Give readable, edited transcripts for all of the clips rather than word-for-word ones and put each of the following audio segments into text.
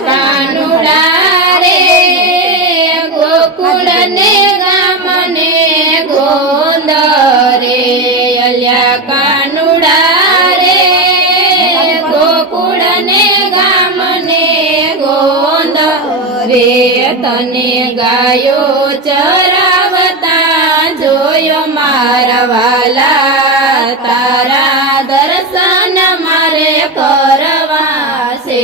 કાનુડા રે ગોકુળ ને ગામ ને ગોંદ રે અલ્યા કાનુડા રે ગોકુળ ને ગામ ને ગોંદ રે તને ગાયો ચરાવતા જોયો મારા વાલા તારા દર્શન મારે કરવા છે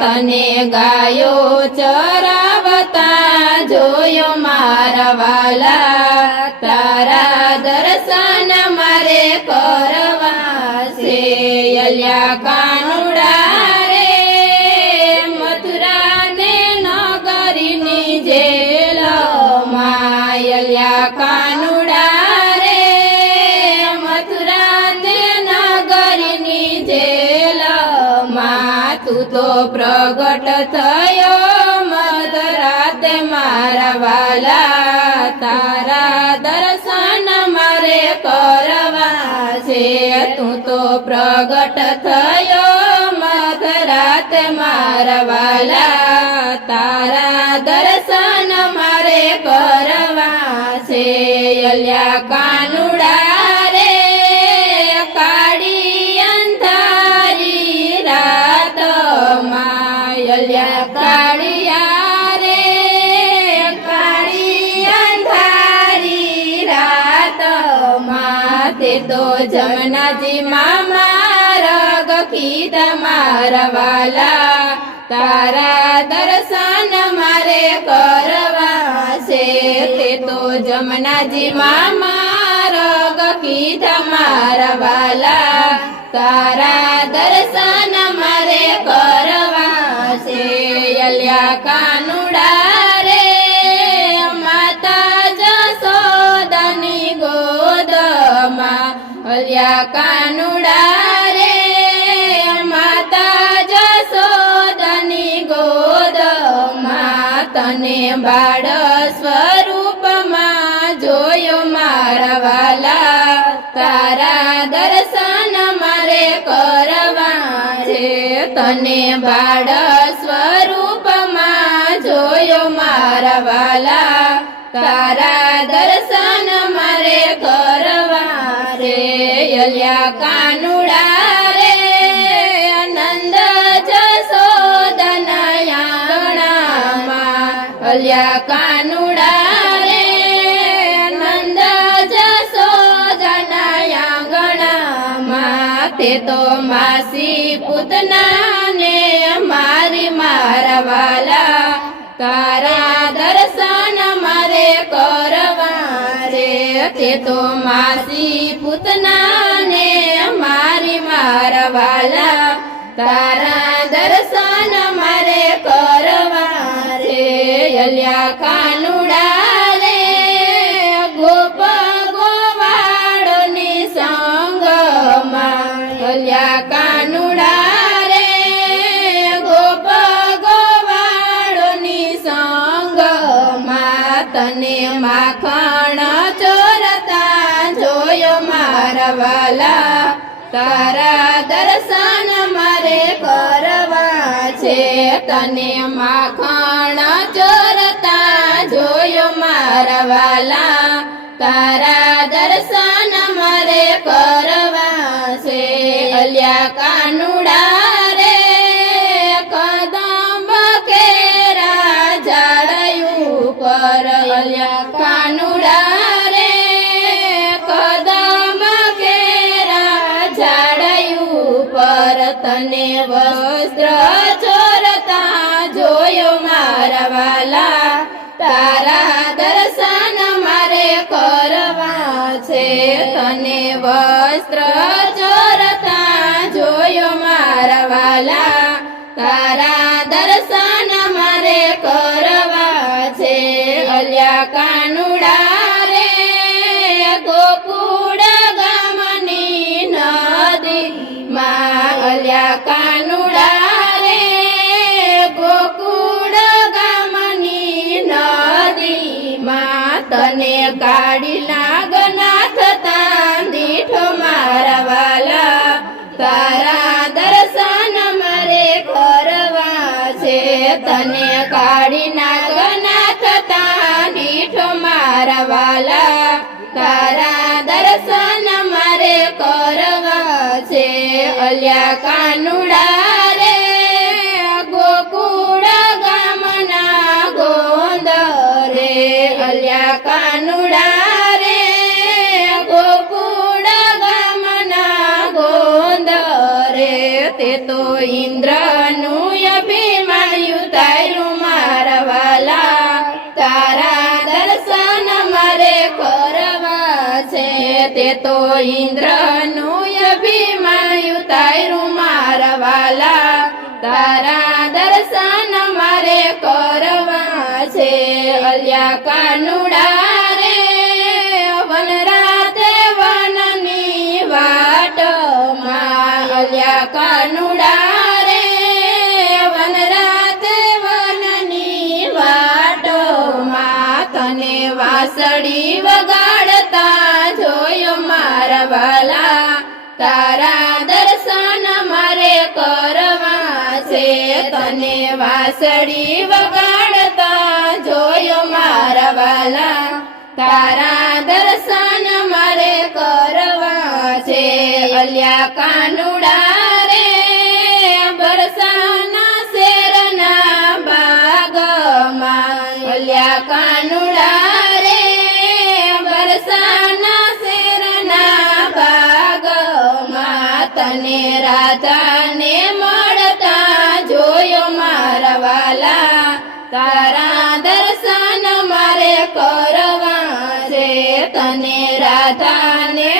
તને ગાયો ચરાવતા જોયો મારા વાલા તારા દર્શન મારે કરવા છે અલ્યા કાનુડા રે મથુરા ને નગરીની જેલમાં અલ્યા કાનુડા રે મથુરા ને નગરીની જેલમાં તું તો પ્રગટ થયો મધરાતે મારા વાલા તારા દર્શન મારે કરવા છે તું તો પ્રગટ થયો મધરાતે મારા વાલા તારા દર્શન મારે કરવા છે અલ્યા કાનુડા રે કાળી અંધારી રાતમાં અલ્યા કાળિયા રે કાળી અંધારી રાતમાં તે તો જમનાજી મામા રગ કીધા મારા વાલા તારા દર્શન મારે કરવા છે તે તો જમનાજી મામા રગ કીધા મારા વાલા તારા દર્શન મારે કરવા છે અલ્યા કાનુડા રે માતા જશોદાની ગોદમાં અલ્યા કાનુડા રે માતા જશોદાની ગોદમાં તને બાળ સ્વરૂપમાં જોયો મારા વાલા તારા દર્શન મારે કરવા છે તને બાળ સ્વરૂપમાં જોયો મારા વાલા તારા દર્શન મારે કરવા રે અલ્યા કાનુડા રે નંદ જશોદના આંગણામાં અલ્યા કાનુડા રે નંદ જશોદના આંગણામાં તે તો માસી પૂતના ને મારી મારા વાલા તારા દર્શન મારે કરવા રે તે તો માસી પૂતના ને મારી મારા વાલા તારા દર્શન મારે કરવા રે અલ્યા કાનુડા રે ગોપ ગોવાળોની સંગમાં અલ્યા કાનુડા રે ગોપ ગોવાળોની સંગમાં તને માખણ ચોરતા જોયો મારા વાલા તારા દર્શન મારે કરવા છે તને માખણ ચોરતા જોયો મારા વાલા તારા દર્શન મારે કરવા છે અલ્યા કાનુડા રે કદંબ કેરા ઝાડયું પર અલ્યા કાનુડા રે કદંબ કેરા ઝાડયું પર તને વસ્ત્ર ચોરતા જોયો મારા વાલા તારા દર્શન મારે કરવા છે તને વસ્ત્ર ચોરતા જોયો મારા વાલા તારા દર્શન મારે કરવા છે અલ્યા કાનુડા રે ગોકુળ ગામની નદી માં અલ્યા કાનુડા રે ગોકુળ ગામની નદી માં તને કાઢી લાગના થતા દીઠો મારા વાલા તારા દર્શન મારે કરવા છે તને કાળી નાગનાથ તા દીઠો મારા વાલા તારા દર્શન મારે કરવા છે અલ્યા કાનુડા રે ગોકુળ ગામના ગોંદ રે અલ્યા કાનુડા રે ગોકુળ ગામના ગોંદ રે તે તો ઇન્દ્રનું અભિમાન ઉતાર્યું મારા વાલા તારા દર્શન મારે કરવા છે તે તો ઇન્દ્રનું અભિમાન ઉતાર્યું મારા વાલા તારા દર્શન મારે કરવા છે અલ્યા કાનુડા રે વનરાતે વનની વાટમાં અલ્યા કાનુડા રે વનરાતે વનની વાટમાં તને વાસળી વગાડતા જોયો મારા વાલા તારા દર્શન મારે કરવા છે તને વાસળી વગાડતા જોયો મારા વાલા તારા દર્શન મારે કરવા છે અલ્યા કાનુડા રે બરસાના શેરના બાગમાં અલ્યા કાનુડા રે બરસાના શેરના બાગમાં તને રાધાને મળતા જોયો મારા વાલા તારા દર્શન મારે કરવા છે તને રાધાને